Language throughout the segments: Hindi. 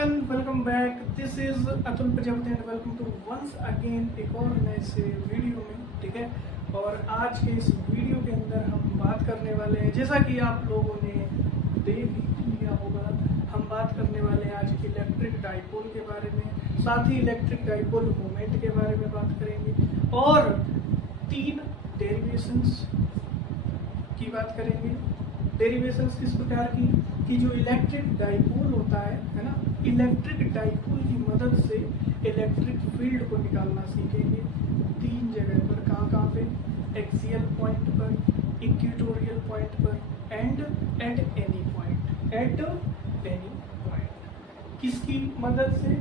Everyone, welcome back. This is Atul Prajapati and welcome to once again एक और नए से वीडियो में। ठीक है, और आज के इस वीडियो के अंदर हम बात करने वाले हैं, जैसा कि आप लोगों ने देख ही लिया होगा, हम बात करने वाले हैं आज इलेक्ट्रिक डाइपोल के बारे में, साथ ही इलेक्ट्रिक डाइपोल मोमेंट के बारे में बात करेंगे और 3 डेरिवेशंस की बात करेंगे। डेरिवेशंस किस प्रकार की कि जो इलेक्ट्रिक डाइपोल होता है ना, इलेक्ट्रिक डाइपोल की मदद से इलेक्ट्रिक फील्ड को निकालना सीखेंगे 3 जगह पर। कहाँ पे? एक्सियल पॉइंट पर, इक्वेटोरियल पॉइंट पर and at any point. At any point किसकी मदद से?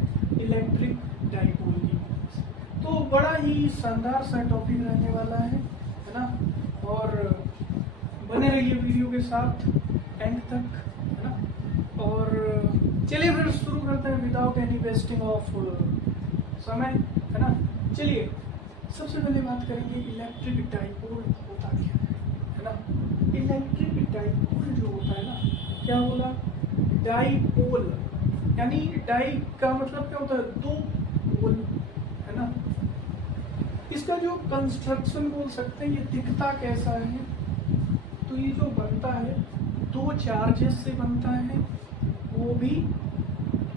इलेक्ट्रिक डाइपोल की मदद से। तो बड़ा ही शानदार सा टॉपिक रहने वाला है ना, और बने रहिए वीडियो के साथ एंड तक, है ना। और चलिए फिर शुरू करते हैं विदाउट एनी वेस्टिंग ऑफ समय, है ना। चलिए सबसे पहले बात करेंगे इलेक्ट्रिक डाइपोल होता क्या है ना। इलेक्ट्रिक डाइपोल जो होता है ना, क्या बोला? डाइपोल यानी डाई का मतलब क्या होता है? 2 पोल, है ना। इसका जो कंस्ट्रक्शन बोल सकते हैं, ये दिखता कैसा है? तो ये जो बनता है 2 चार्जेस से बनता है, वो भी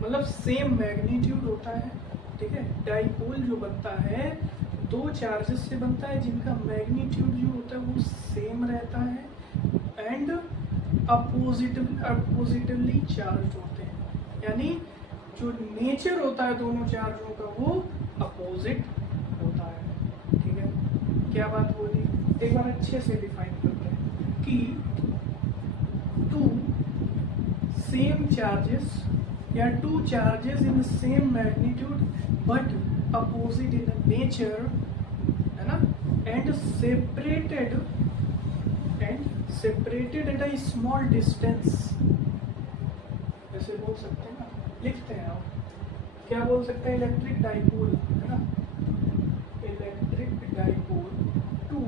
मतलब सेम मैग्नीट्यूड होता है। ठीक है, डाइपोल जो बनता है 2 चार्जेस से बनता है, जिनका मैग्नीट्यूड जो होता है वो सेम रहता है एंड अपोजिटिवली चार्ज होते हैं। यानी जो नेचर होता है दोनों चार्जों का वो अपोजिट होता है। ठीक है, क्या बात बोली? एक बार अच्छे से डिफाइन करते हैं कि 2 सेम चार्जेस या 2 charges in same magnitude but opposite in nature, है ना, and separated at a small distance. ऐसे बोल सकते हैं ना, लिखते हैं आप, क्या बोल सकते हैं? इलेक्ट्रिक डाइपोल, है ना। Electric dipole 2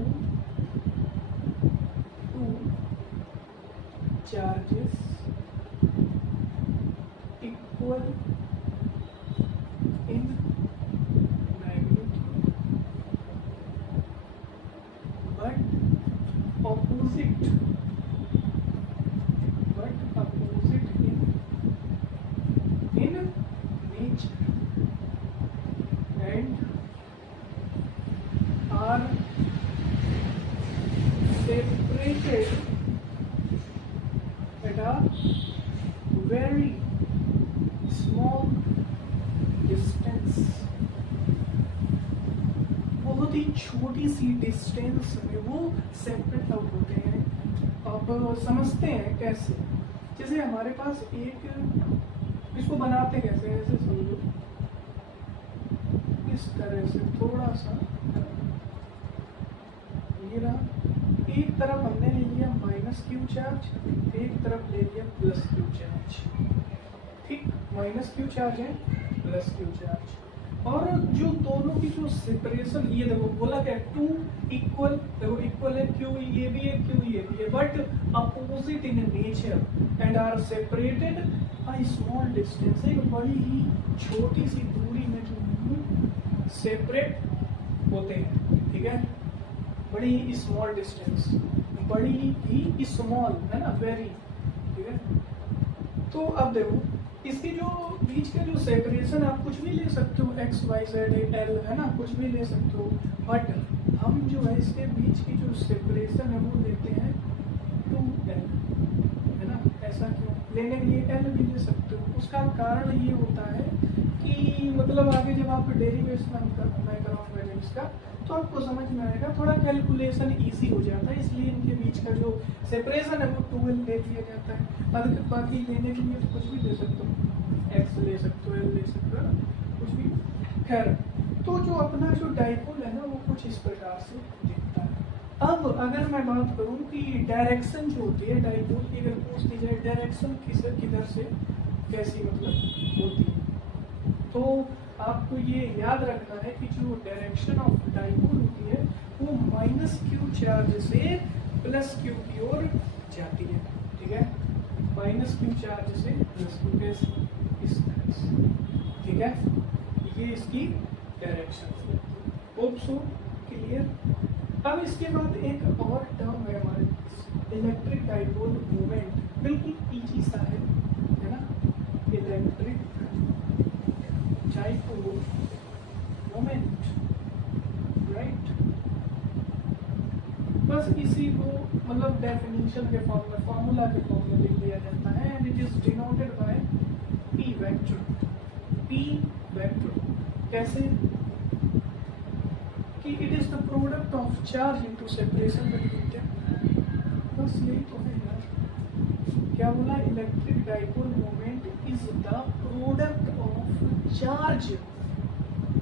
charges equal in magnitude but opposite in nature and are separated at a very small distance। बहुत ही छोटी सी डिस्टेंस में वो सेपरेट आउट होते हैं। अब समझते हैं कैसे? जैसे हमारे पास एक, इसको बनाते कैसे? ऐसे समझो, इस तरह से थोड़ा सा ये रहा, एक तरफ हमने ले लिया -q चार्ज, एक तरफ ले लिया +q चार्ज। ठीक, -q चार्ज है, +q चार्ज, और जो दोनों की जो सेपरेशन, ये देखो बोला क्या? 2 इक्वल, देखो इक्वल है, q ये भी है, q ये भी है, but opposite in nature and are separated a small distance. एक बड़ी ही छोटी सी दूरी में जो सेपरेट होते हैं। ठीक है, बड़ी ही स्मॉल डिस्टेंस, बड़ी ही स्मॉल, है ना, वेरी। ठीक है, तो अब देखो इसके जो बीच का जो सेपरेशन, आप कुछ भी ले सकते हो, x y z l, है ना, कुछ भी ले सकते हो, बट हम जो है इसके बीच की जो सेपरेशन है वो लेते हैं 2l, है ना। ऐसा क्यों? लेने के लिए l भी ले सकते हो। उसका कारण ये होता है कि मतलब आगे जब आप डेरिवेशन मैं कराऊंगा इसका, तो आपको समझ में आएगा, थोड़ा कैलकुलेशन इजी हो जाता है, इसलिए इनके बीच का जो सेपरेशन है वो 2l ले लिया जाता है। बाकी लेने के लिए तो कुछ भी ले सकते हो, x ले सकते हो, l ले सकते हो, कुछ भी। खैर, तो जो अपना जो डाइपोल है ना वो कुछ इस प्रकार से दिखता है। अब अगर मैं बात करूं कि डायरेक्शन जो होती है डाइपोल की, अगर पूछ दी जाए डायरेक्शन किधर से कैसी मतलब होती है, तो आपको ये याद रखना है कि जो डायरेक्शन ऑफ डाइपोल होती है वो -q चार्ज से +q की ओर जाती है। ठीक है, -q चार्ज से +q, कैसे? इस तरह से। है, ये इसकी डायरेक्शन। Hope so clear. अब इसके बाद एक और टर्म है हमारे इलेक्ट्रिक डाइपोल मोमेंट, बिल्कुल इजी सा है ना, इलेक्ट्रिक डाइपोल मोमेंट, राइट। बस इसी को मतलब डेफिनेशन के फॉर्म में, फॉर्मूला के फॉर्म में लिख दिया जाता है, and it is denoted by P vector. P vector कैसे कि it is the product of charge into separation between them. बस यही तो है यार, क्या बोला, electric dipole moment is the product of charge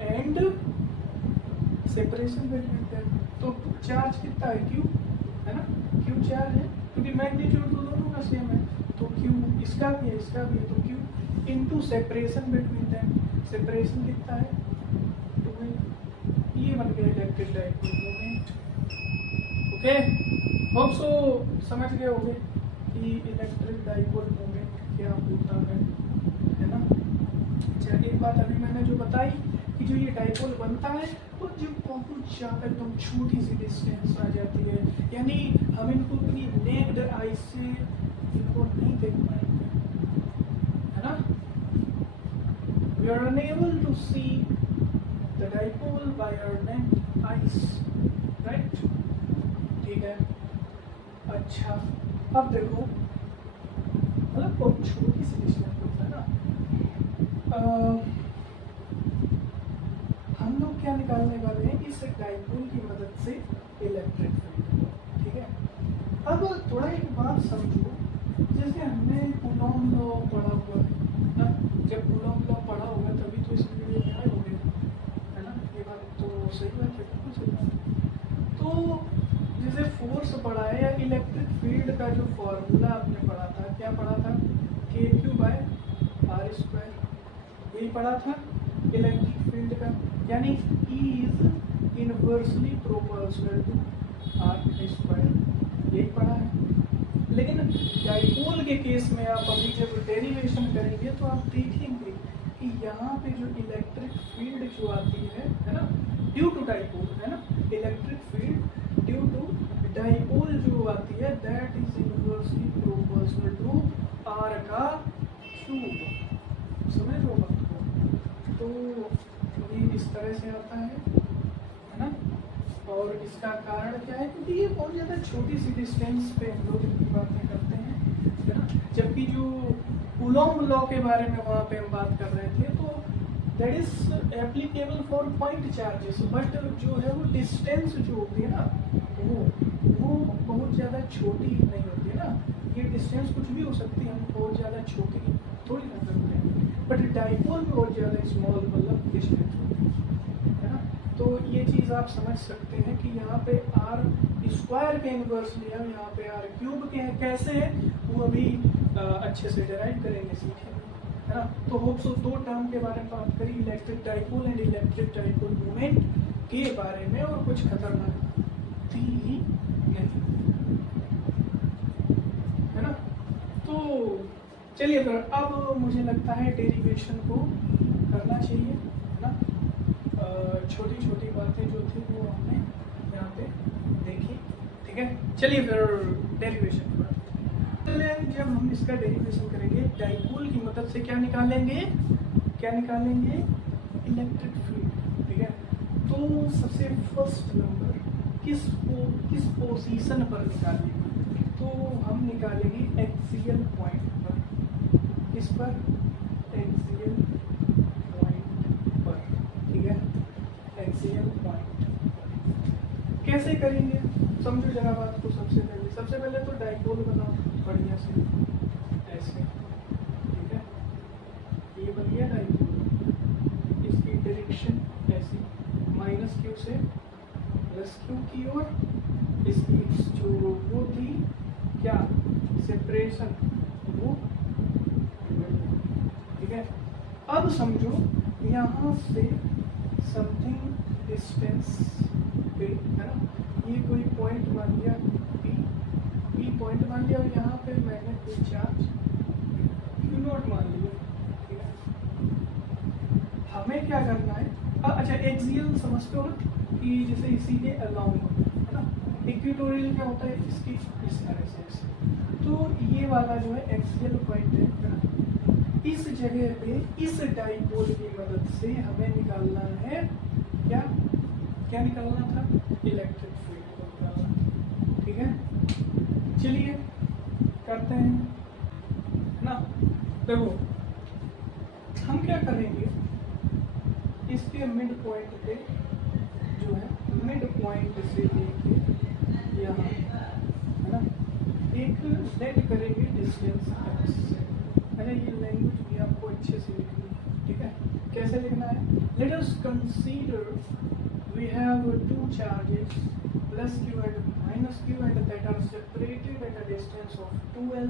and separation between them. तो चार्ज कितना है, क्यू है ना, क्यू चार्ज है क्योंकि मैग्नीट्यूड तो दोनों का सेम है, तो क्यू इसका भी है इसका भी है, तो Q into separation between them, separation कितना है, 2 है। ये बन गया electric dipole moment. Okay, hope so समझ गए होंगे कि इलेक्ट्रिक डाइपोल मोमेंट क्या होता है ना। अच्छा, एक बात अभी मैंने जो बताई कि जो ये डाइपोल बनता है वो जो बहुत ज़्यादा एकदम छोटी सी डिस्टेंस आ जाती है, यानी हम इनको अपनी नेक्ड आई से इनको नहीं देख पाएंगे, है ना। We are unable to see the dipole by our naked eyes, right. ठीक है, अच्छा अब देखो मतलब बहुत छोटी सी डिस्टेंस होता है ना। हम लोग क्या निकालने वाले हैं इस डाइपोल की मदद से, इलेक्ट्रिक फील्ड, ठीक है। अब थोड़ा एक बात समझो, जैसे हमने कूलॉम लॉ पढ़ा हुआ है ना, जब कूलॉम लॉ पढ़ा होगा तभी तो इस वीडियो में आए होंगे, है ना। ये बात तो सही बात है, बिल्कुल सही बात है। तो जैसे फोर्स पढ़ा है या इलेक्ट्रिक फील्ड का जो फॉर्मूला आपने पढ़ा था, क्या पढ़ा था, के क्यू बाय आर स्क्वायर, यही पढ़ा था इलेक्ट्रिक फील्ड का, यानी E is inversely proportional to R square, यही पढ़ा है। लेकिन डाइपोल के केस में आप अभी जब डेरिवेशन करेंगे तो आप देखेंगे कि यहाँ पे जो इलेक्ट्रिक फील्ड जो आती है ना, ड्यू टू डाइपोल, है ना, electric field due to dipole जो आती है that is inversely proportional to R का क्यूब। समझ लो बात को, तो ये इस तरह से आता है ना। और इसका कारण क्या है, क्योंकि ये बहुत ज़्यादा छोटी सी डिस्टेंस पे हम लोग इनकी बातें करते हैं, है ना। जबकि जो कूलॉम लॉ के बारे में वहाँ पे हम बात कर रहे थे, तो that is applicable for point charges, but जो है वो डिस्टेंस जो होती है ना, वो बहुत ज़्यादा छोटी नहीं होती है ना। ये डिस्टेंस कुछ भी हो सकती है, हम बहुत ज़्यादा छोटी थोड़ी ना करते हैं, बट डाइपोल में बहुत ज़्यादा स्मॉल मतलब डिस्टेंस होती है ना। तो ये चीज़ आप समझ सकते हैं कि यहाँ पे आर स्क्वायर के इनवर्सली है, यहाँ पे आर क्यूब के हैं, कैसे है वो अभी अच्छे से डिराइव करेंगे, सीखेंगे, है ना। तो होप सो दो टर्म के बारे में बात करी, electric dipole and electric dipole moment के बारे में, और कुछ खतरनाक थी ही नहीं, है ना। तो चलिए फिर अब मुझे लगता है डेरिवेशन को करना चाहिए, है ना। छोटी छोटी बातें जो थी वो हमने यहाँ पे देखी, ठीक है। चलिए फिर डेरिवेशन जब हम इसका डेरिवेशन करेंगे डाइपोल की मदद से, क्या निकालेंगे इलेक्ट्रिक फील्ड, ठीक है। तो सबसे फर्स्ट नंबर किस पोजीशन पर निकालेंगे, तो हम निकालेंगे एक्सियल पॉइंट पर, किस पर, एक्सियल पॉइंट पर, ठीक है, एक्सियल पॉइंट। कैसे करेंगे समझो जरा बात को। सबसे पहले तो डाइपोल बनाओ बढ़िया से, ऐसे, ठीक है। ये बन गया डाइपोल, इसकी डायरेक्शन ऐसी, माइनस क्यू से प्लस क्यू की ओर, इसकी जो वो थी क्या, सेपरेशन, वो, ठीक है। अब समझो यहाँ से समथिंग डिस्टेंस पे, है ना, ये कोई पॉइंट मान लिया पी पॉइंट मान लिया, और यहाँ पे मैंने कोई चार्ज Q0 मान लिया, ठीक है। हमें क्या करना है, अच्छा एक्सियल समझते हो ना कि जैसे इसी के अलाउंग है ना, इक्वेटोरियल क्या होता है इसकी इस तरह से ऐसे। तो ये वाला जो है एक्सियल पॉइंट है ना, इस जगह पे इस डाइपोल की मदद से हमें निकालना है क्या क्या निकालना था, इलेक्ट्रिक फील्ड को निकालना। ठीक है, चलिए करते हैं ना। देखो हम क्या करेंगे, इसके मिड पॉइंट पे जो है, मिड पॉइंट से लेके यहाँ है ना एक सेट करेंगे डिस्टेंस x से। अरे ये लैंग्वेज भी आपको अच्छे से लिखनी है, ठीक है। कैसे लिखना है, let us consider we have two charges plus q and minus q and that are separated at a distance of 2l,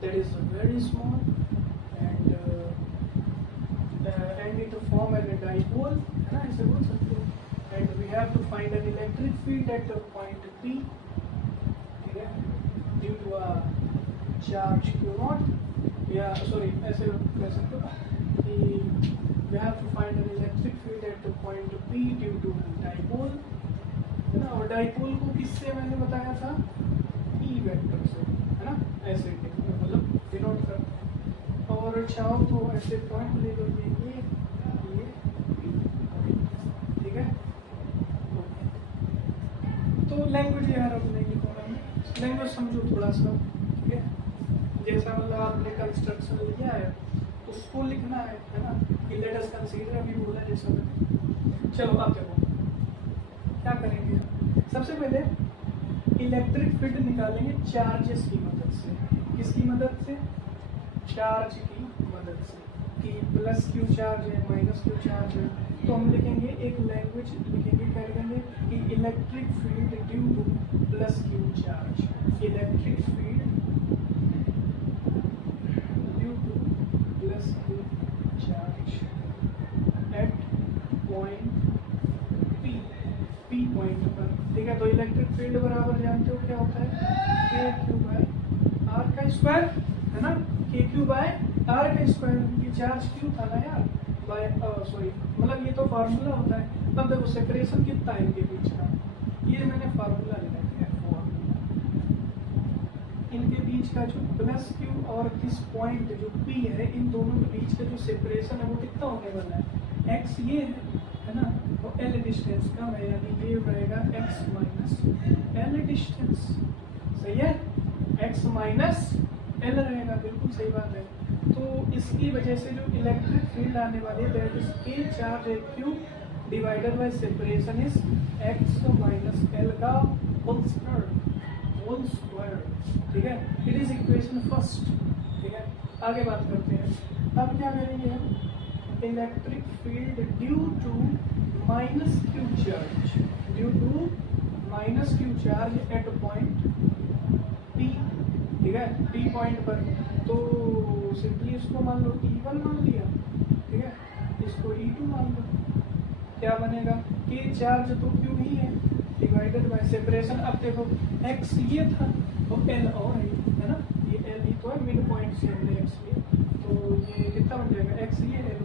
that is very small, and it form as a dipole है ना, ऐसे बोल सकते हो। and we have to find an electric field at the point P, ठीक है, due to a charge q0, या सॉरी ऐसे कह सकते हो कि we have to find an electric field at the point P due to dipole है ना। और डाइपोल को किससे मैंने बताया था, E वेक्टर से है ना, ऐसे मतलब डिनोट करते हैं। और चाहो तो ऐसे पॉइंट ले लो, ये ठीक है। तो लैंग्वेज यार अब नहीं लिखूंगा मैं, लैंग्वेज समझो थोड़ा सा, ठीक है। जैसा मतलब आपने कंस्ट्रक्शन लिया है उसको लिखना है ना, कि लेट अस कंसीडर अभी बोला जैसा मैंने। चलो अब देखो क्या करेंगे, सबसे पहले इलेक्ट्रिक फील्ड निकालेंगे चार्जेस की मदद से। किसकी मदद से, चार्ज की मदद से, कि प्लस क्यू चार्ज है माइनस क्यू चार्ज है। तो हम लिखेंगे एक लैंग्वेज लिखेंगे, क्या लिखेंगे कि electric field due two plus Q charge, electric field due two plus Q charge at point P point पर, ठीक है। तो इलेक्ट्रिक फील्ड बराबर जानते हो क्या होता है, के क्यू बाय आर का स्क्वायर है ना, के क्यू बाय आर का स्क्वायर, ये चार्ज क्यू था ना यार, बाय सॉरी मतलब ये तो फार्मूला होता है। अब देखो सेपरेशन कितना है इनके बीच का, ये मैंने फार्मूला लिखा है इनके बीच का जो प्लस क्यू और इस पॉइंट जो पी है, इन दोनों के बीच का जो सेपरेशन है वो कितना होने वाला है, एक्स ये है ना, तो एल डिस्टेंस कम है, यानी ये रहेगा एक्स माइनस एल डिस्टेंस, सही है, एक्स माइनस एल रहेगा, बिल्कुल सही बात है। तो इसकी वजह से जो इलेक्ट्रिक फील्ड आने वाली है दैट इज के चार्ज है Q divided by separation is x minus L का होल स्क्वायर, ठीक है। इट इज इक्वेशन फर्स्ट, ठीक है। आगे बात करते हैं, अब क्या करेंगे हम, electric field due to minus Q charge, due to minus Q charge at point P, ठीक है, पी पॉइंट पर। तो सिंपली इसको मान लो E1 मान लिया, ठीक है, इसको E2 मान लो, क्या बनेगा, के चार्ज तो क्यू ही है डिवाइडेड बाय सेपरेशन। अब देखो x ये था तो l और है ना, ये l ही तो है, मिड पॉइंट से हमने x लिया, तो ये कितना बन जाएगा, x ये l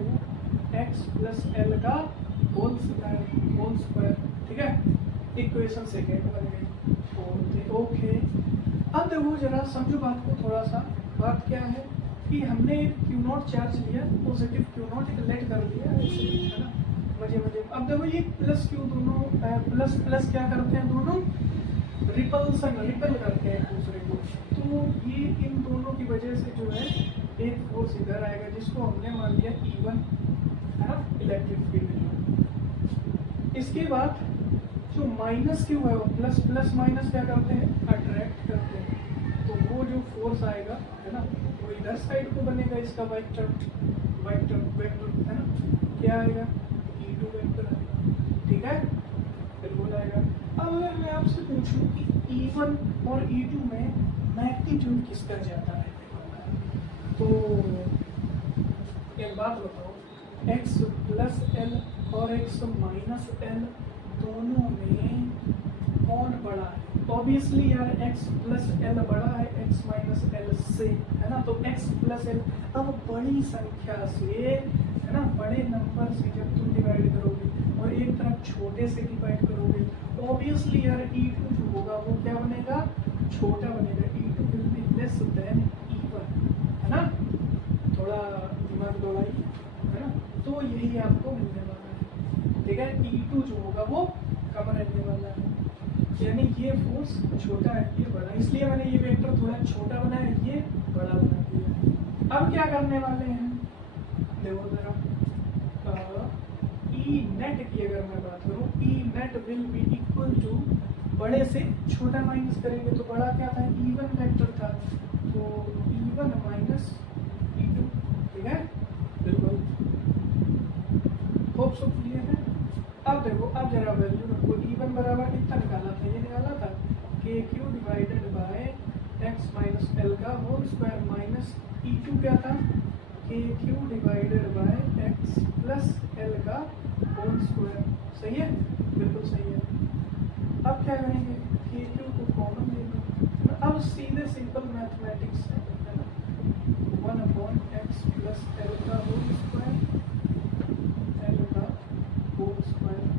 x प्लस l का होल स्क्वायर, ठीक है। इक्वेशन सेकेंड बन गई, ओके। अब देखो जरा समझो बात को थोड़ा सा, बात क्या है कि हमने एक Q0 चार्ज लिया, पॉजिटिव Q0 एक लेट कर दिया ऐसे, है ना, मजे। अब देखो ये प्लस क्यू दोनों प्लस प्लस क्या करते हैं, दोनों रिपल करते हैं एक दूसरे को। तो ये इन दोनों की वजह से जो है एक फोर्स इधर आएगा जिसको हमने मान लिया E1 है ना, इलेक्ट्रिक फील्ड। इसके बाद जो माइनस क्यू है वो प्लस प्लस माइनस क्या करते हैं, अट्रैक्ट करते हैं। तो वो जो फोर्स आएगा है ना, वो इधर साइड को बनेगा, इसका वेक्टर है ना, क्या आएगा, E2 वेक्टर आएगा, ठीक है, बिल्कुल आएगा। अब अगर मैं आपसे पूछूं कि E1 और E2 में मैग्नीट्यूड किसका ज़्यादा है, तो एक बात बताओ, x प्लस एल और x माइनस एल दोनों में अपॉन बड़ा है, ऑब्वियसली यार x प्लस एल बड़ा है x माइनस एल से, है ना। तो x प्लस एल, अब बड़ी संख्या से, है ना, बड़े नंबर से जब तुम डिवाइड करोगे और एक तरफ छोटे से डिवाइड करोगे, ऑब्वियसली यार e2 जो होगा वो क्या बनेगा, छोटा बनेगा। e2 will be less than e1, है ना। थोड़ा दिमाग दौड़ाई, है ना। तो यही आपको मिलने वाला है, ठीक है। e2 जो होगा वो कम रहने वाला है, यानी ये फोर्स छोटा है, ये बड़ा, इसलिए मैंने ये वेक्टर थोड़ा छोटा बनाया, ये बड़ा बना दिया। अब क्या करने वाले हैं, देखो जरा, ई नेट की अगर मैं बात करूँ, e net will be equal to, बड़े से छोटा माइनस करेंगे तो बड़ा क्या था, E1 वेक्टर था, तो E1 माइनस E2, ठीक है, बिल्कुल। होप सो क्लियर है। अब देखो, अब जरा वैल्यू रखो, E1 बराबर कितना निकाला था, ये निकाला था KQ divided by x minus L का होल स्क्वायर, माइनस E2 क्या था, KQ divided by x plus L का होल स्क्वायर। सही है, बिल्कुल सही है। अब क्या करेंगे, KQ को कॉमन ले लो, अब सीधे सिंपल मैथमेटिक्स है ना, 1/x प्लस एल का होल स्क्वायर, एल का होल स्क्वायर।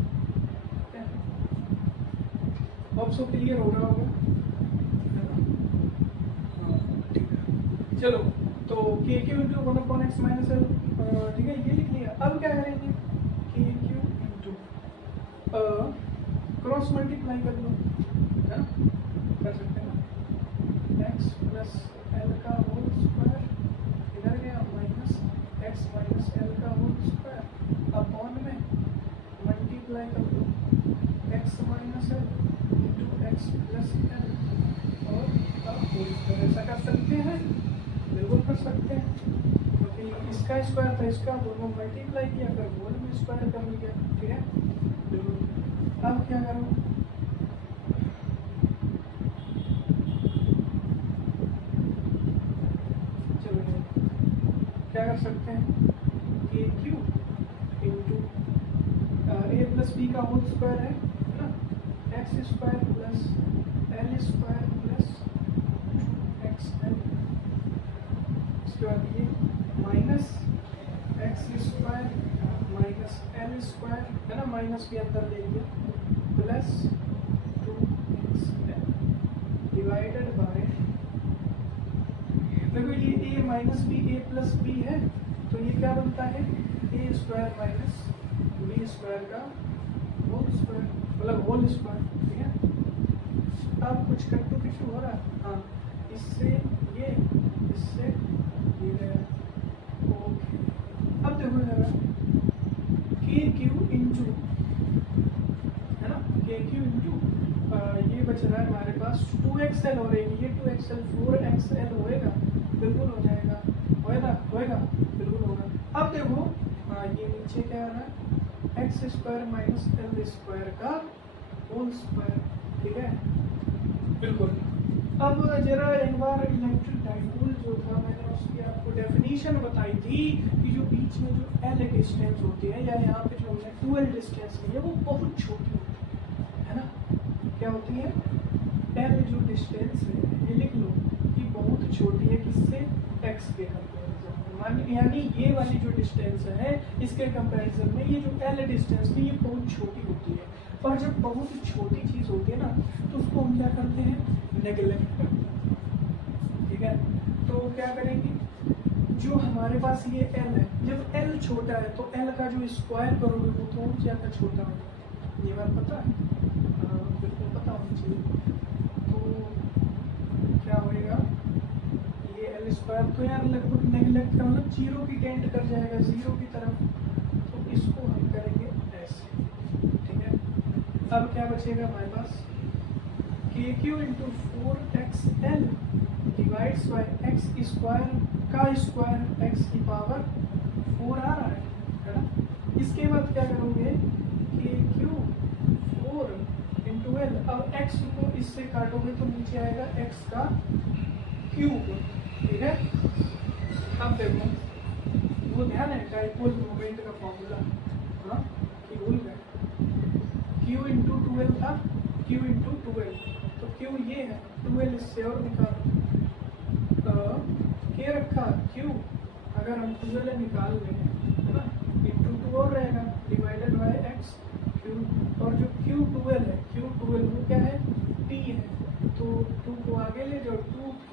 अब सब क्लियर हो रहा होगा, ठीक है। चलो, तो KQ into 1/x minus L, ठीक है, ये लिख लिया। अब क्या करेंगे, KQ इंटू क्रॉस मल्टीप्लाई कर लो, है ना, कर सकते हैं ना, x प्लस एल का होल स्क्वायर, इधर गया माइनस x माइनस एल का होल स्क्वायर, अपॉन में मल्टीप्लाई कर लो x minus L into x plus L, और अब होल स्क्वायर। ऐसा कर सकते हैं, बिल्कुल कर सकते हैं, क्योंकि इसका स्क्वायर था, इसका दोनों मल्टीप्लाई किया, फिर होल में स्क्वायर कर लिया, ठीक है, बिल्कुल। अब क्या करो, चलो क्या कर सकते हैं, KQ into a plus B का होल स्क्वायर है ना, X square plus L square plus X L, उसके बाद ये minus X square minus L square, है ना, माइनस के अंदर ले लिया, plus 2x L divided bye, देखो ये a minus B, a plus B है, तो ये क्या बनता है, a square minus B square का होल स्क्वायर, मतलब होल स्क्वायर, ठीक है। अब कुछ कट्टू पिट्टू हो रहा है, हाँ, इससे ये, इससे ये गया, ओके। अब देखो जरा, KQ इंटू, है ना, KQ इंटू ये बच रहा है हमारे पास 2xl हो रही है, ये 2xl 4xl होएगा, बिल्कुल हो जाएगा, होएगा होएगा, बिल्कुल होगा। अब देखो, ये नीचे क्या आ रहा है, x square minus L square का होल स्क्वायर, ठीक है, बिल्कुल। अब जरा एक बार इलेक्ट्रिक डाइपोल जो था, मैंने उसकी आपको डेफिनेशन बताई थी कि जो बीच में जो एल डिस्टेंस होती है, या यहाँ पे जो हमने 2l डिस्टेंस ली है, वो बहुत छोटी होती है ना, क्या होती है, एल जो डिस्टेंस है, ये लिख लो कि बहुत छोटी है, किससे, एक्स के कंपेरिजन, यानी ये वाली जो डिस्टेंस है इसके कंपैरिजन में ये जो एल डिस्टेंस है ये बहुत छोटी होती है। और जब बहुत छोटी चीज़ होती है ना, तो उसको हम क्या करते हैं, नेगलेक्ट करते हैं, ठीक है। तो क्या करेंगे, जो हमारे पास ये एल है, जब एल छोटा है तो एल का जो स्क्वायर करोगे वो तो ज़्यादा छोटा होगा, ये बात पता है, बिल्कुल पता होनी चाहिए। तो क्या होएगा, ये एल स्क्वायर तो यार लगभग नेगलेक्ट का मतलब जीरो की टेंट कर जाएगा, जीरो की तरफ, तो इसको हम करेंगे ऐसे, ठीक है। अब क्या बचेगा हमारे पास, KQ into 4xl divides bye x square का स्क्वायर एक्स की पावर 4 आ रहा है ना। इसके बाद क्या करोगे, KQ 4 इंटू एल, अब x को इससे काटोगे तो नीचे आएगा x का क्यूब, ठीक है। अब देखो, वो ध्यान है डाइपोल मोमेंट का फॉर्मूला, हाँ, कि भूल गए, Q इंटू 2l था, Q इंटू 12, तो Q ये है, 12 इससे और निकालो, K रखा Q, अगर हम 12 निकाल लें है ना, इंटू 2 और रहेगा डिवाइडेड बाय x क्यूब, और जो Q12 है, Q12 वो क्या है, T है, तो 2 को आगे ले जाओ, 2K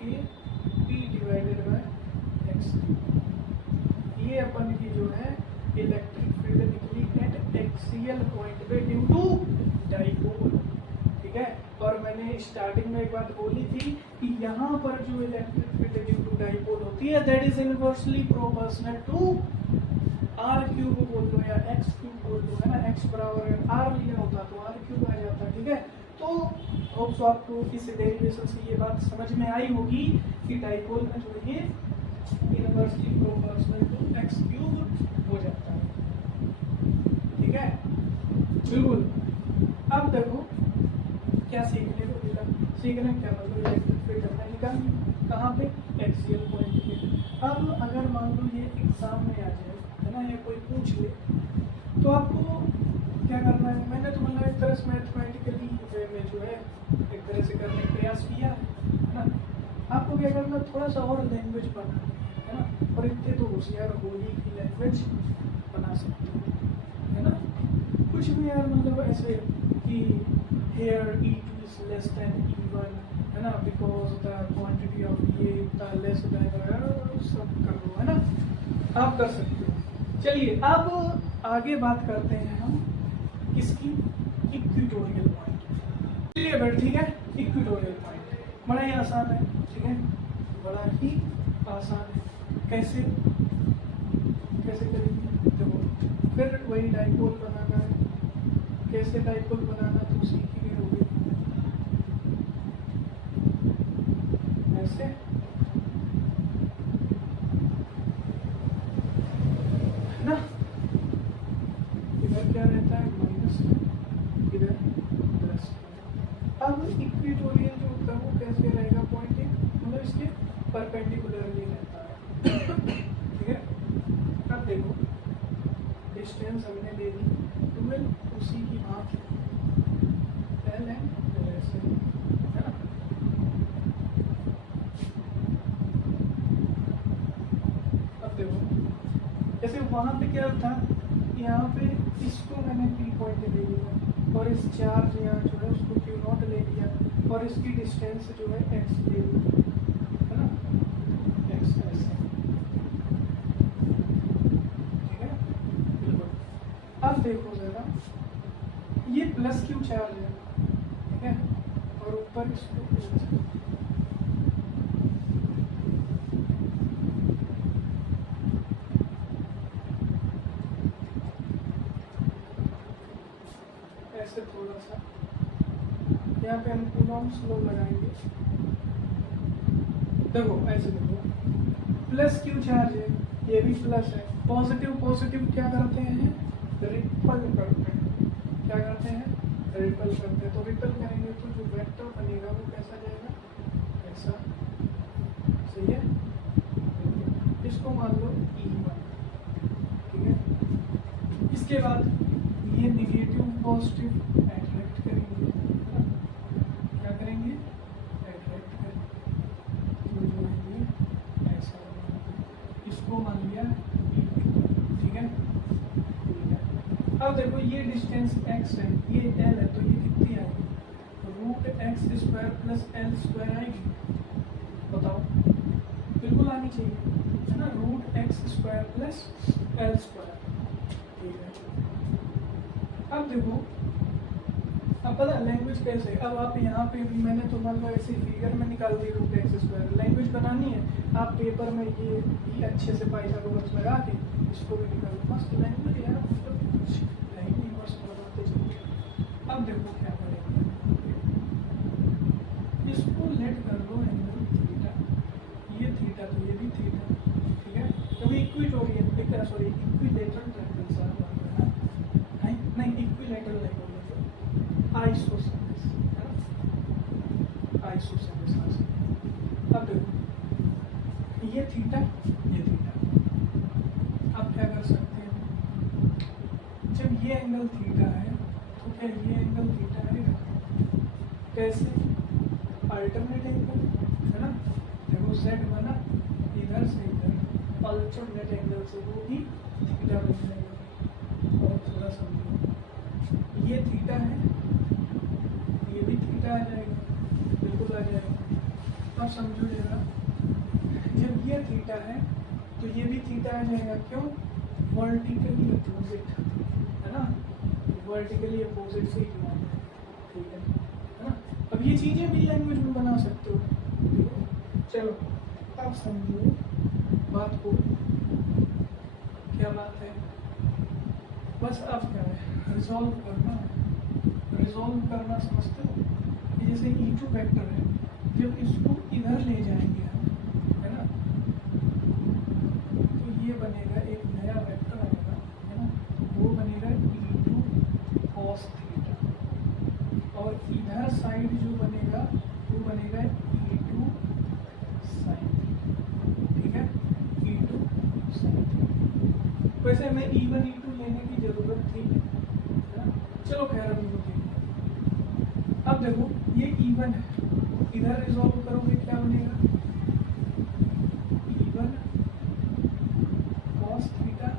P divided by x। ये अपन की जो है इलेक्ट्रिक फील्ड निकली एट एक्सियल पॉइंट पे ड्यू टू डाइपोल, ठीक है। और मैंने स्टार्टिंग में एक बात बोली थी कि यहाँ पर जो electric field due to dipole होती है that is inversely proportional to R cube बोल दो या एक्स क्यूब बोल दो, है ना, एक्स बराबर आर लिया होता तो आर क्यूब आ जाता, ठीक है। तो होप्स आपको इस डेरिवेशन से ये बात समझ में आई होगी कि डाइपोल में जो ये inversely proportional to x cube हो जाता है, ठीक है, बिल्कुल। अब देखो क्या सीखने को मिला, सीखने क्या मतलब इलेक्ट्रिक फील्ड हमने निकाली कहाँ पे, एक्सियल पॉइंट पे। अब अगर मान लो ये एग्जाम में आ जाए, है ना, या कोई पूछ ले, तो आपको क्या करना है, मैंने तो मतलब एक तरह से मैथमेटिकली वे में जो है एक तरह से करने का प्रयास किया है ना। आपको क्या करना, थोड़ा सा और लैंग्वेज बनानी है ना, और इतने तो होशियार होली की लैंग्वेज बना सकते हो, है ना, कुछ भी यार, मतलब ऐसे कि hair E2 is less than E1, है ना, बिकॉज द क्वांटिटी ऑफ ये इतना लेस देन, सब कर लो, है ना, आप कर सकते हो। चलिए अब आगे बात करते हैं हम किसकी, इक्वेटोरियल पॉइंट, चलिए ठीक है, इक्वेटोरियल पॉइंट बड़ा ही आसान है, ठीक है, बड़ा ही आसान है। कैसे कैसे करेंगे, देखो फिर वही डाइपोल बनाना है, कैसे डाइपोल बनाना तो सीख ही गए होगे, ऐसे ना, इधर क्या रहता है माइनस, इधर प्लस। अब इक्वेटोरियल जो होता है वो कैसे रहेगा, पॉइंट मतलब इसके परपेंडिकुलरली रहता है, ठीक है। अब देखो डिस्टेंस हमने ले ली 12, उसी की भांति L एंड LS है ना। अब देखो जैसे वहाँ पे क्या था, यहाँ पे इसको मैंने P पॉइंट ले लिया और इस चार्ज यहाँ जो है उसको Q नॉट ले लिया और इसकी डिस्टेंस जो है x ले ली, है ना, x ऐसे, ठीक है, बिल्कुल। अब देखो जरा, ये प्लस Q चार्ज है, ठीक है, और ऊपर इसको ऐसे थोड़ा सा यहाँ पे हम कूलॉम्स लो लगाएंगे, देखो ऐसे देखो, प्लस Q चार्ज है, ये भी प्लस है, पॉजिटिव पॉजिटिव क्या करते हैं, रिपल करते हैं, क्या करते हैं, रिपल करते हैं, तो रिपल करेंगे तो जो वेक्टर बनेगा वो कैसा जाएगा, ऐसा, सही है, इसको मान लो E1, ठीक है। इसके बाद ये निगेटिव पॉजिटिव अट्रैक्ट करेंगे, क्या करेंगे, अट्रैक्ट करेंगे, तो जो है ये ऐसा बनेगा, इसको मान लिया E2, ठीक है। अब देखो ये डिस्टेंस x है, ये L है, तो ये कितनी आएगी, √x² प्लस L² आएगी, बताओ, बिल्कुल आनी चाहिए, है ना, √x² प्लस L², ठीक है। अब देखो, अब पता लैंग्वेज कैसे, अब आप यहाँ पे भी मैंने तो मान लो ऐसे फिगर में निकाल दी √x², लैंग्वेज बनानी है, आप पेपर में ये भी अच्छे से पाइथागोरस लगा के इसको भी निकालो, मस्त लैंग्वेज यार, मतलब कुछ लैंग्वेज मस्त बनाते चलिए। अब देखो क्या करेंगे, इसको लेट कर दो एंगल थीटा, ये थीटा तो ये भी थीटा, ठीक है, क्योंकि इक्वेटोरियल, सॉरी इक्विलेटरल ट्रायंगल नहीं, इक्विलेटरल नहीं बोलेंगे, आइसोसेलेस, है ना, आइसोसेलेस। अब देखो ये थीटा, ये थीटा, अब क्या कर सकते हैं, जब ये एंगल थीटा है तो क्या ये एंगल थीटा आएगा, कैसे? अल्टरनेट एंगल, है ना। देखो z बना इधर से इधर, अल्टरनेट एंगल से वो भी थीटा बन जाएगा। और थोड़ा समझो, ये थीटा है, ये भी थीटा आ जाएगा, बिल्कुल आ जाएगा। अब समझो जरा, जब ये थीटा है तो ये भी थीटा आ जाएगा। क्यों? वर्टिकली अपोजिट, है ना, वर्टिकली अपोजिट से ही है, ठीक है ना। अब ये चीज़ें भी लैंग्वेज में बना सकते हो, ठीक है। चलो अब समझो बात को, क्या बात है, बस अब क्या है, रिजॉल्व करना है। रिजॉल्व करना समझते हो कि जैसे E2 वेक्टर है, जब इसको इधर ले जाएंगे हम, है ना, तो ये बनेगा एक नया वेक्टर आएगा, है ना, वो बनेगा E2 cos थीटा, और इधर साइड जो बनेगा वो बनेगा E2 sin थीटा, ठीक है, E2 sin थीटा। वैसे हमें E1 E2 लेने की जरूरत थी, है ना। चलो खैर अभी होती है। अब देखो ये E1 है, इधर रिजॉल्व करोगे क्या बनेगा? E1 cos थीटा,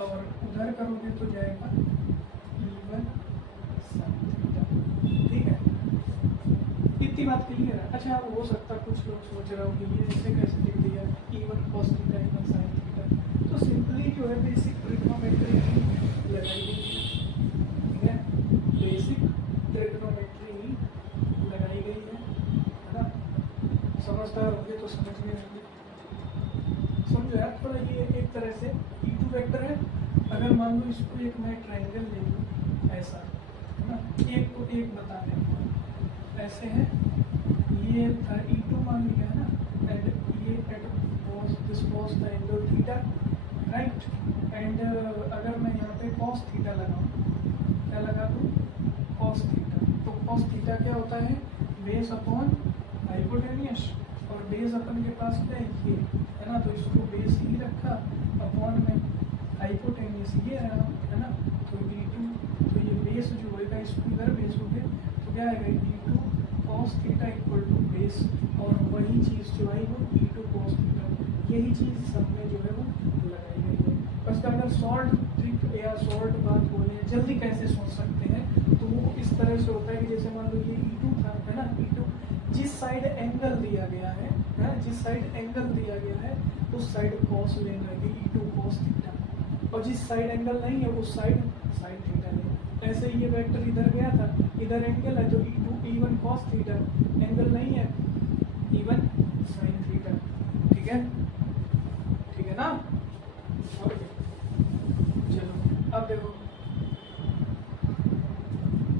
और उधर करोगे तो जाएगा E1 sin थीटा, ठीक है। इतनी बात क्लियर है। अच्छा, अब हो सकता है कुछ लोग सोच रहे हो कि ये ऐसे कैसे लिख दिया E1 cos theta E1 sin theta. तो सिंपली जो है बेसिक ट्रिग्नोमेट्री लगाई गई है, ठीक है, बेसिक ट्रिग्नोमेट्री लगाई गई है ना। समझदार होंगे तो समझ में आएंगे। समझो यार थोड़ा, ये एक तरह से E2 वेक्टर है। अगर मान लो इसको एक मैं ट्रायंगल ले लूँ ऐसा, है ना, एक को एक बता दें, ऐसे है, ये था E2 मान लिया, है ना, एंड ये at this was the angle theta, right. And अगर मैं यहाँ पे cos थीटा लगाऊँ, क्या लगा दूँ? cos theta. तो cos थीटा क्या होता है? बेस अपॉन हाइपोटेनियस, और बेस अपन के पास क्या है? ये, है ना, तो इसको बेस ही रखा, अपॉन में हाइपोटेनियस ये है ना, तो E2, तो ये बेस जो होगा इसको इधर बेस हो गया, तो क्या आएगा? E2 cos theta equal to base, और वही चीज़ जो आई वो E2 cos थीटा, यही चीज़ सब में जो है वो लगाई गई है। बस अगर शॉर्ट ट्रिक या शॉर्ट बात बोले, जल्दी कैसे सोच सकते हैं, तो वो इस तरह से होता है कि जैसे मान लो ये E2 था, है ना, E2 जिस साइड एंगल दिया गया है, जिस साइड एंगल दिया गया है उस साइड cos लेना है, E2 cos थीटा, और जिस साइड एंगल नहीं है उस साइड sin थीटा लेना। ऐसे ये वेक्टर इधर गया था, इधर एंगल है तो E1 cos थीटा, एंगल नहीं है E1 sin थीटा, ठीक है, ठीक है ना। और चलो अब देखो,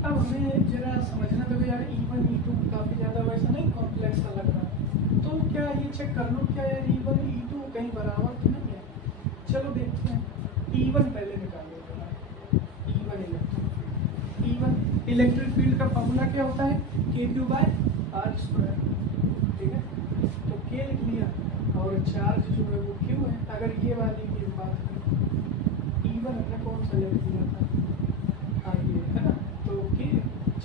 अब हमें जरा समझना देखो यार, E1 E2 काफ़ी ज़्यादा वैसा नहीं कॉम्प्लेक्स सा लग रहा है, तो क्या ये चेक कर लो क्या यार E1 E2 कहीं बराबर तो नहीं है। चलो देखते हैं, E1 पहले निकालो, E1 इलेक्ट्रिक फील्ड का फॉर्मूला क्या होता है? KQ/R², ठीक है, तो K लिख लिया, और चार्ज जो है वो Q है। अगर ये वाली की बात करें, E1 हमने कौन सा ले लिया था? हाँ ये, है ना, तो K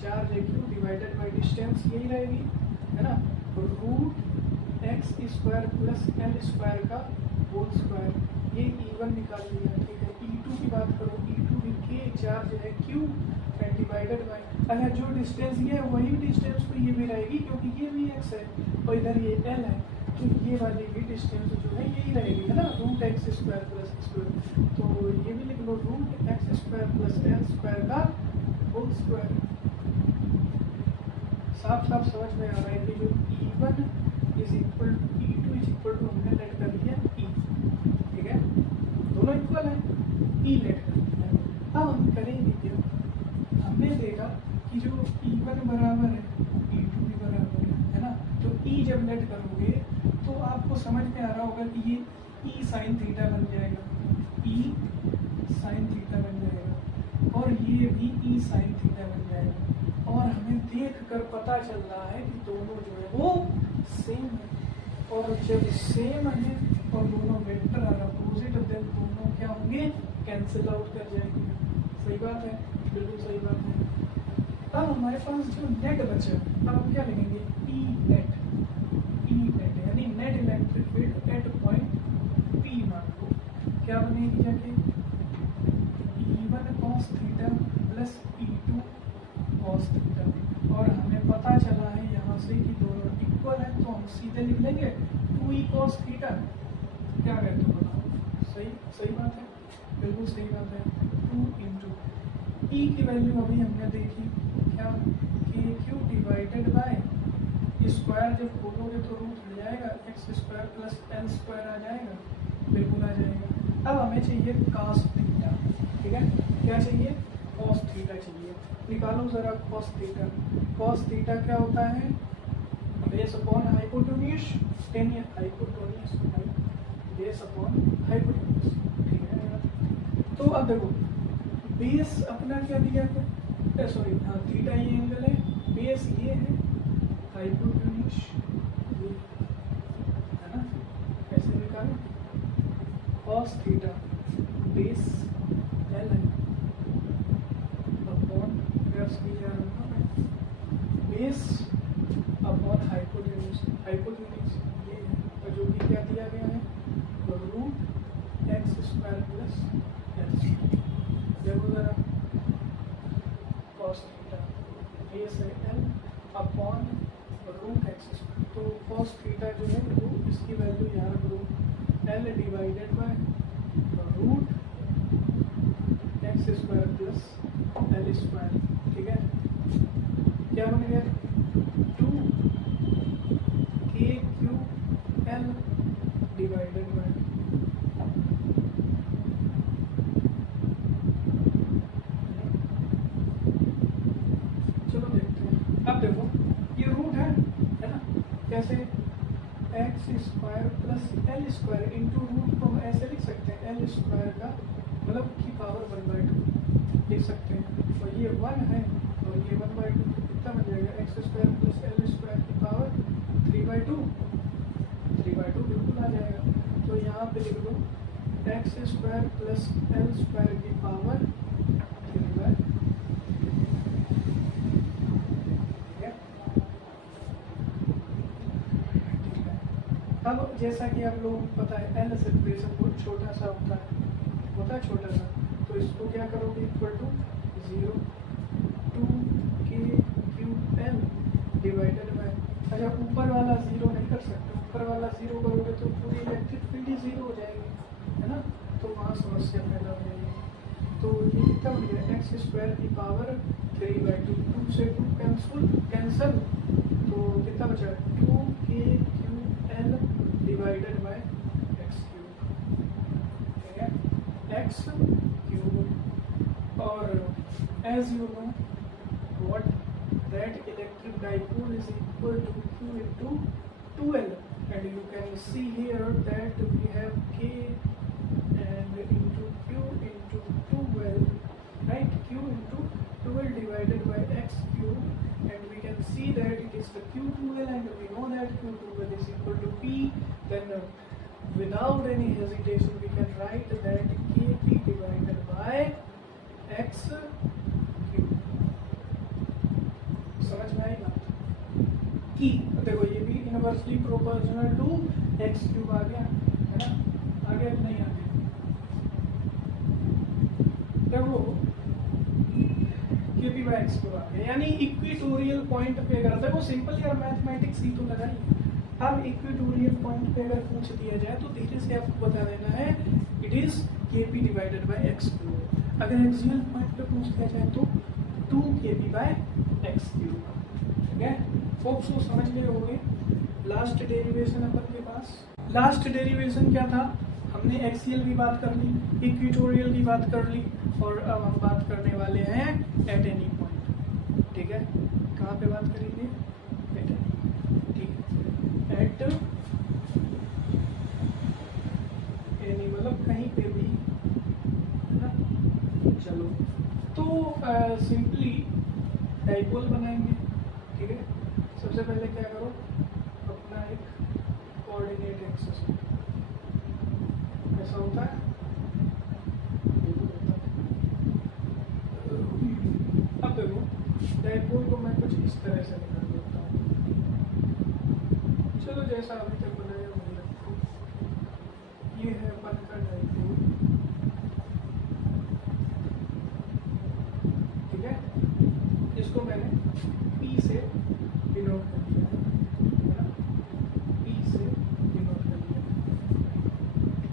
चार्ज है Q डिवाइडेड बाई डिस्टेंस, यही रहेगी, है ना, √x² प्लस L² का होल स्क्वायर, ये E1 निकाल लिया, ठीक है। E2 की बात करो, E2 भी K चार्ज है Q एंड डिवाइडेड बाय, अगर जो डिस्टेंस ये है वही डिस्टेंस तो ये भी रहेगी, क्योंकि ये भी x है और इधर ये L है, तो ये वाली भी डिस्टेंस जो है यही रहेगी, है ना, √x² प्लस x², तो ये भी लिख लो √x² प्लस L² का होल स्क्वायर। साफ साफ समझ में आ रहा है कि जो E1 is equal to E2 is equal to, हमने लेट कर लिया E, ठीक है, दोनों इक्वल है, E लेट कर लिया। अब हम करेंगे क्या? हमने देखा कि जो E1 बराबर है E2 भी बराबर है ना, तो E जब लेट करोगे तो आपको समझ में आ रहा होगा कि ये E sin थीटा बन जाएगा, E sin थीटा बन जाएगा, और ये भी E sin थीटा बन जाएगा, और हमें देख कर पता चल रहा है कि दोनों जो है वो सेम है, और जब सेम है और दोनों वेक्टर आर अपोजिट, देन दोनों क्या होंगे? कैंसिल आउट कर जाएंगे। सही बात है, बिल्कुल सही बात है। अब हमारे पास जो नेट बचा, अब हम क्या लिखेंगे, ई नेट यानी net electric field at point P. मान लो क्या बनेगी जाके, E1 cos theta plus E2 cos theta, और हमें पता चला है यहाँ से कि दोनों इक्वल है, तो हम सीधे लिख लेंगे 2E cos थीटा। क्या कहते हो बताओ, सही बात है, बिल्कुल सही बात है। 2 इंटू ई की वैल्यू अभी हमने देखी क्या, कि क्यू डिवाइडेड बाय स्क्वायर, जब बोलोगे तो रूट हो जाएगा, x square plus L square आ जाएगा, बिल्कुल आ जाएगा। अब हमें चाहिए cos थीटा, ठीक है, क्या चाहिए, cos थीटा चाहिए, निकालो ज़रा cos थीटा। cos थीटा क्या होता है, base upon hypotenuse, hypotenuse base upon hypotenuse, ठीक है। तो अब देखो बेस अपना क्या दिया है, सॉरी हाँ थीटा ये एंगल है, बेस ये है, हाइपोटेन्यूज ये है ना, कैसे निकालो, cos थीटा बेस एल है अपॉन बेस अपॉन हाइपोटेन्यूज ये है, और जो कि क्या दिया गया है, root X square plus L. देखो जरा cos थीटा बेस है L upon root X square, तो cos थीटा जो है वो इसकी वैल्यू यहाँ करो, L divided by root X square plus L square, ठीक है। क्या बन गया, 2 के क्यू एल डिवाइडेड बाय, चलो देखते हैं। अब देखो ये रूट है ना, कैसे, X square plus L square into root को हम ऐसे लिख सकते हैं, एल स्क्वायर का मतलब की पावर 1/2 लिख सकते हैं, और ये 1 है और ये 1/2, तो कितना बन जाएगा, x square plus L square की पावर 3/2 बिल्कुल आ जाएगा। तो यहाँ पे लिख दो x square plus L square की पावर 3/2, अब जैसा कि आप लोगों को पता है एल सेपरेशन बहुत छोटा सा होता है छोटा सा, तो इसको क्या करोगे, इक्वल टू 0 2 के क्यू एल डिवाइडेड बाय, अच्छा ऊपर वाला 0 नहीं कर सकते, ऊपर वाला 0 करोगे तो पूरी इलेक्ट्रिक फील्ड ही 0 हो जाएगी, है ना, तो वहाँ समस्या पैदा हो जाएगी। तो ये कितना हो गया, एक्स स्क्वायर की पावर 3/2, 2 से 2 कैंसल, तो कितना बचा, 2 के Q L divided by X cube, ठीक है, एक्स क्यूब। और as you know what that electric dipole is equal to q into 2l, and you can see here that we have k and into q into 2l, right, q into 2l divided by x cube, and we can see that it is the q2l, and we know that q2l is equal to p, then without any hesitation we can write that kp divided by x cube। समझ में आई बात, की देखो ये भी inversely proportional to x cube आ गया, है ना, आ गया कि नहीं आ गया, देखो के पी बाई एक्स क्यूब आ गया, यानी इक्वेटोरियल पॉइंट पे अगर देखो सिंपल यार मैथमेटिक्स ही तो लगाइए। अब इक्वेटोरियल पॉइंट पे अगर पूछ दिया जाए तो धीरे से आपको बता देना है इट इज के P divided by x cube. अगर एक्सियल पॉइंट पे पूछ दिया जाए तो 2 के पी बाई एक्स क्यूब, ठीक है। होप सो समझ गए होंगे। लास्ट डेरिवेशन अपन के पास, लास्ट डेरिवेशन क्या था, हमने एक्सियल की बात कर ली, इक्वेटोरियल की बात कर ली, और अब हम बात करने वाले हैं एट एनी पॉइंट, ठीक है। कहाँ पे बात करेंगे, एट एनी, ठीक है, एट एनी मतलब कहीं पे भी, है ना। चलो तो सिंपली डाइपोल बनाएंगे, ठीक है। सबसे पहले क्या करो, अपना एक कोऑर्डिनेट एक्सिस ऐसा होता है, अब देखो डायपोल को मैं कुछ इस तरह से बना देता हूँ। चलो जैसा अभी तक बनाया वही रखो। ये है अपन का डायपोल, ठीक है। इसको मैंने P से डिनोट कर दिया है ना, P से डिनोट कर दिया।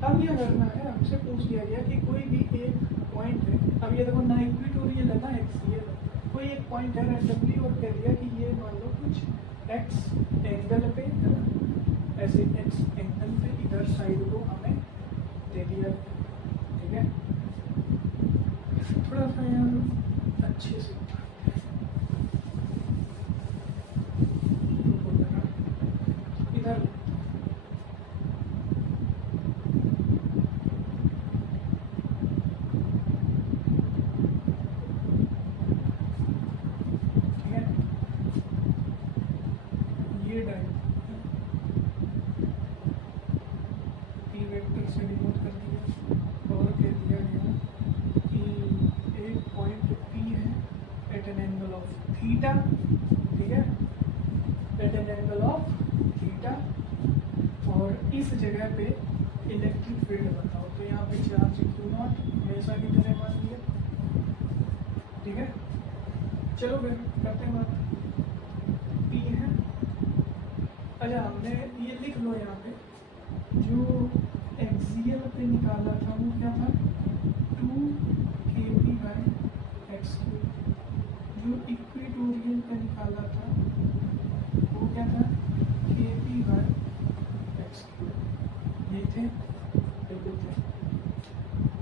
अब ये करना है, हमसे पूछ लिया गया कि कोई भी एक पॉइंट है, अब ये देखो ना इक्वेटोरियल है ना एक्सियल है, कोई एक पॉइंट है रैंडमली और कह दिया कि ये मान लो कुछ एक्स एंगल पे है ना, ऐसे एक्स एंगल पे इधर साइड को हमें दे दिया, ठीक है। थोड़ा सा यार अच्छे से इधर थीटा, ठीक है, at an angle of theta, और इस जगह पे इलेक्ट्रिक फील्ड बताओ। तो यहाँ पे चार्ज क्यू नॉट हमेशा की तरह मान लिया, ठीक है। चलो फिर करते हैं बात। पी है, अच्छा हमने ये लिख लो यहाँ पे, जो एक्सियल पे निकाला था वो क्या था, 2kp/x²। जो इक्वेटोरियल पे निकाला था वो क्या था, kp/x²। ये थे, बिल्कुल थे।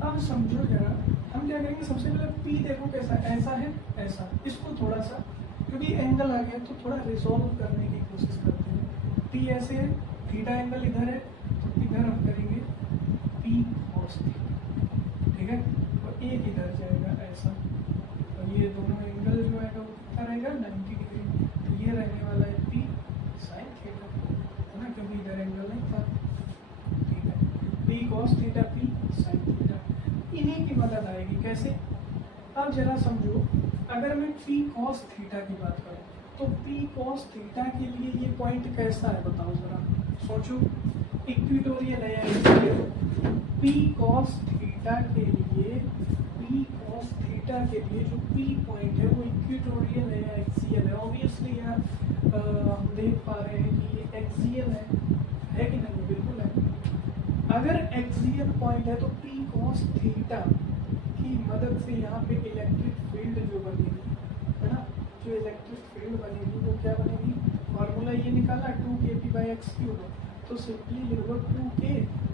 अब समझो जरा, हम क्या करेंगे, सबसे पहले P देखो कैसा, ऐसा है ऐसा, इसको थोड़ा सा क्योंकि एंगल आ गया तो थोड़ा रिजॉल्व करने की कोशिश करते हैं। P ऐसे है, थीटा एंगल इधर है, तो इधर हम करेंगे P cos थीटा, ठीक है, और एक इधर जाएगा ऐसा, और ये दोनों एंगल जो आएगा वो कितना रहेगा, 90 डिग्री। तो ये रहने वाला है P sin थीटा, है ना, क्योंकि इधर एंगल नहीं था, ठीक है। P cos theta, P sin theta, इन्हीं की मदद आएगी। कैसे, अब जरा समझो, अगर मैं P cos थीटा की बात करूँ तो P cos थीटा के लिए ये पॉइंट कैसा है बताओ जरा, सोचो। इक्वेटोरियल है या एक्सियल? P cos थीटा के लिए, P cos थीटा के लिए जो P पॉइंट है वो इक्वेटोरियल है या एक्सियल है? ऑब्वियसली यार हम देख पा रहे हैं कि ये एक्सियल है कि नहीं, बिल्कुल है। अगर एक्सियल पॉइंट है तो P cos थीटा की मदद से यहाँ पे इलेक्ट्रिक फील्ड जो बनेगी, है ना, जो इलेक्ट्रिक फील्ड बनेगी वो क्या बनेगी, फॉर्मूला ये निकाला 2kp/x³, तो सिंपली लिख लो 2k,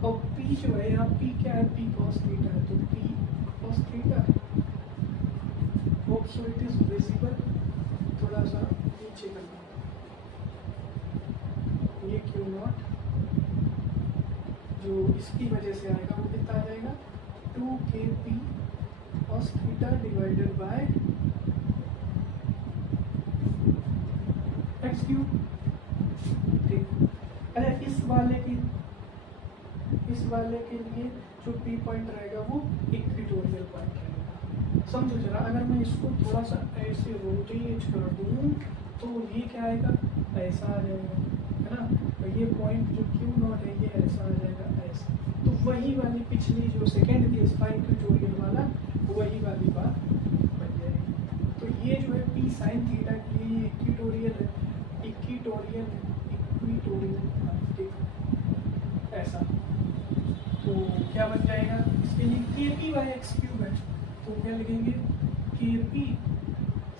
और P जो है यहाँ P क्या है, P cos थीटा है, तो P cos theta. Hope so it is visible, थोड़ा सा नीचे करना, ये क्यू नॉट जो इसकी वजह से आएगा वो कितना आ जाएगा, 2kp cos theta divided by x³, ठीक। अरे इस वाले के लिए जो P पॉइंट रहेगा वो इक्वेटोरियल पॉइंट रहेगा। समझो जरा, अगर मैं इसको थोड़ा सा ऐसे रोटेट कर दूँ तो ये क्या आएगा, ऐसा आ जाएगा, है ना। तो ये पॉइंट जो क्यू नॉट है ये ऐसा आ जाएगा, ऐसा। तो वही वाली पिछली जो सेकेंड केस था इक्वेटोरियल वाला, वही वाली बात बन जाएगी। तो ये जो है P sin थीटा के लिए इक्वेटोरियल है, ठीक, ऐसा। तो क्या बन जाएगा, इसके लिए kp/x³ है, तो क्या लिखेंगे, kp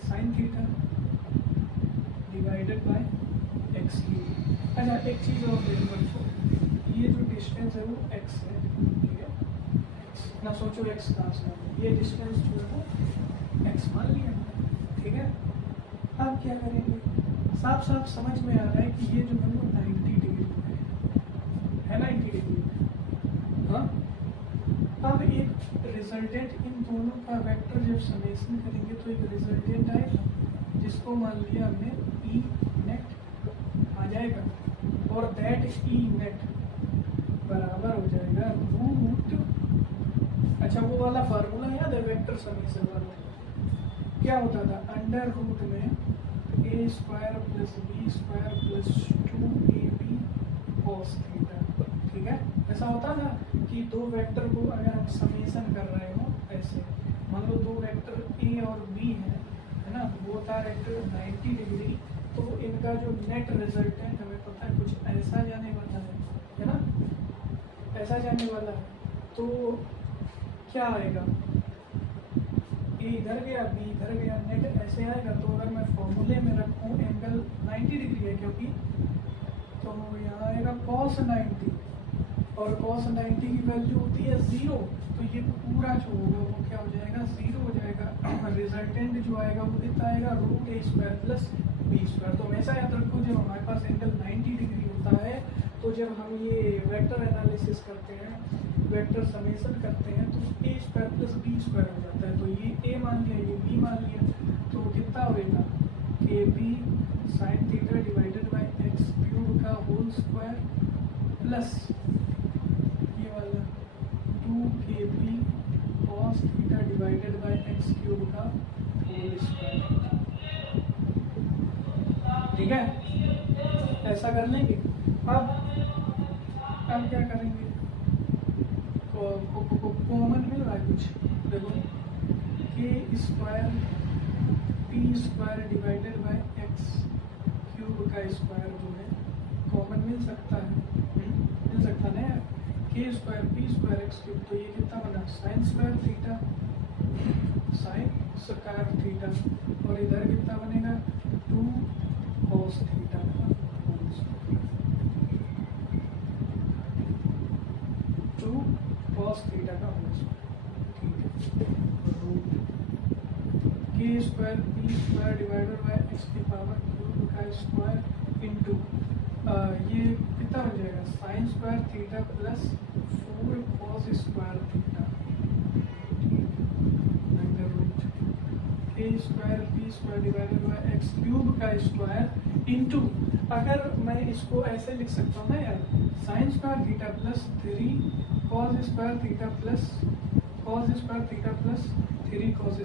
sin theta divided by x³। अच्छा एक चीज़ और देख लो, ये जो डिस्टेंस है वो x है, ठीक है, ना सोचो x कहाँ से, ये डिस्टेंस जो है वो x मान लिया, ठीक है। अब क्या करेंगे, साफ साफ समझ में आ रहा है कि ये जो है वो 90 डिग्री है, 90 डिग्री। हाँ, अब एक रिजल्टेंट इन दोनों का वेक्टर जब समेशन करेंगे तो एक रिजल्टेंट आएगा, जिसको मान लिया हमने E नेट आ जाएगा, और दैट E नेट बराबर हो जाएगा रूट, अच्छा वो वाला फार्मूला याद है वेक्टर समेशन वाला, क्या होता था, अंडर रूट में a square plus b square plus 2ab cos theta. ठीक है, ऐसा होता ना कि दो वेक्टर को अगर हम समेशन कर रहे हो ऐसे, मान लो दो वेक्टर ए और बी है ना, बोथ आर एट 90 डिग्री, तो इनका जो नेट रिजल्टेंट हमें पता है कुछ ऐसा जाने वाला है ना, ऐसा जाने वाला है। तो क्या आएगा, ए इधर गया बी इधर गया, नेट ऐसे आएगा। तो अगर मैं फॉर्मूले में रखूँ एंगल 90 डिग्री है क्योंकि, तो यहाँ आएगा cos 90, और cos 90 की वैल्यू होती है 0, तो ये पूरा जो होगा वो क्या हो जाएगा, 0 हो जाएगा। रिजल्टेंट जो आएगा वो कितना आएगा, √a² प्लस b²। तो हमेशा याद रखो जब हमारे पास एंगल 90 डिग्री होता है, तो जब हम ये वेक्टर एनालिसिस करते हैं, वेक्टर समेशन करते हैं, तो a² प्लस b² हो जाता है। तो ये a मान लिया, ये b मान लिया, तो कितना होगा, kb sin theta divided by x³ का होल स्क्वायर प्लस ये वाला 2kb cos theta divided by x³ का होल स्क्वायर। ठीक है, ऐसा कर लेंगे। अब क्या करेंगे, कॉमन मिल रहा है कुछ, देखो k² p² divided by x³ का स्क्वायर जो है कॉमन मिल सकता है, मिल सकता है ना, k² p² x³। तो ये कितना बना, sin² थीटा sin² थीटा, और इधर कितना बनेगा 2 cos थीटा का होल स्क्वायर, 2 cos थीटा का होल स्क्वायर। ठीक है, k² p² divided by x³ का स्क्वायर इंटू ये कितना हो जाएगा, sin² theta plus 4 cos² theta, k² p² divided by x³ का स्क्वायर इंटू, अगर मैं इसको ऐसे लिख सकता हूँ ना यार, sin² theta plus 3 cos² theta plus cos² theta plus 3 cos²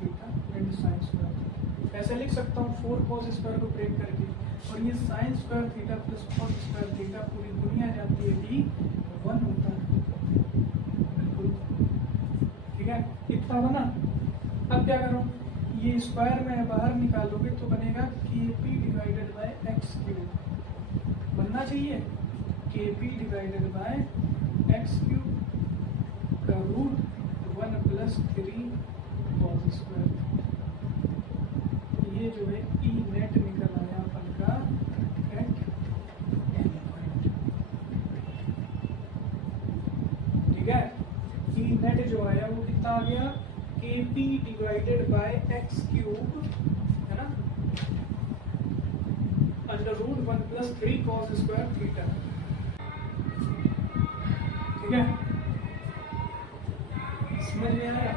theta and sin² theta, ऐसे लिख सकता हूँ 4 cos² को ब्रेक करके। और ये sin² theta plus cos² theta पूरी दुनिया जाती है कि 1 होता है, बिल्कुल। ठीक है, इतना बना। अब क्या करूँ, ये स्क्वायर में बाहर निकालोगे तो बनेगा kp डिवाइडेड बाय x³ बनना चाहिए, kp डिवाइडेड बाय x³ का रूट 1 प्लस 3 cos²। ये जो है ई नेट निकल आया अपन का एट एनी पॉइंट। ठीक है, ई नेट जो आया वो कितना आ गया, kp डिवाइडेड बाय x³ है ना, √1 प्लस 3 cos² थीटा। ठीक है, समझ में आया।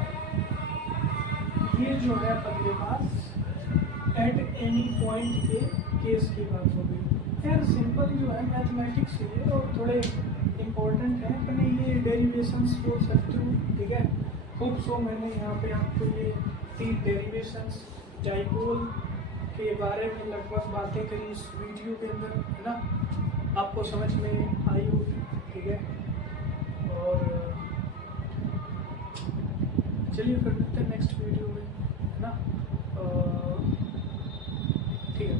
ये जो है अपन के पास एट एनी पॉइंट के केस की बात हो गई। यार सिंपल जो है मैथमेटिक्स ये और थोड़े इम्पोर्टेंट हैं, अपने ये डेरिवेशंस बोल सकते हो। ठीक है, खूब सो मैंने यहाँ पे आपको ये 3 डेरिवेशंस डाइपोल के बारे में लगभग बातें करी इस वीडियो के अंदर, है ना, आपको समझ में आई होगी। ठीक है, और चलिए फिर मिलते हैं नेक्स्ट वीडियो में, है ना। ठीक है।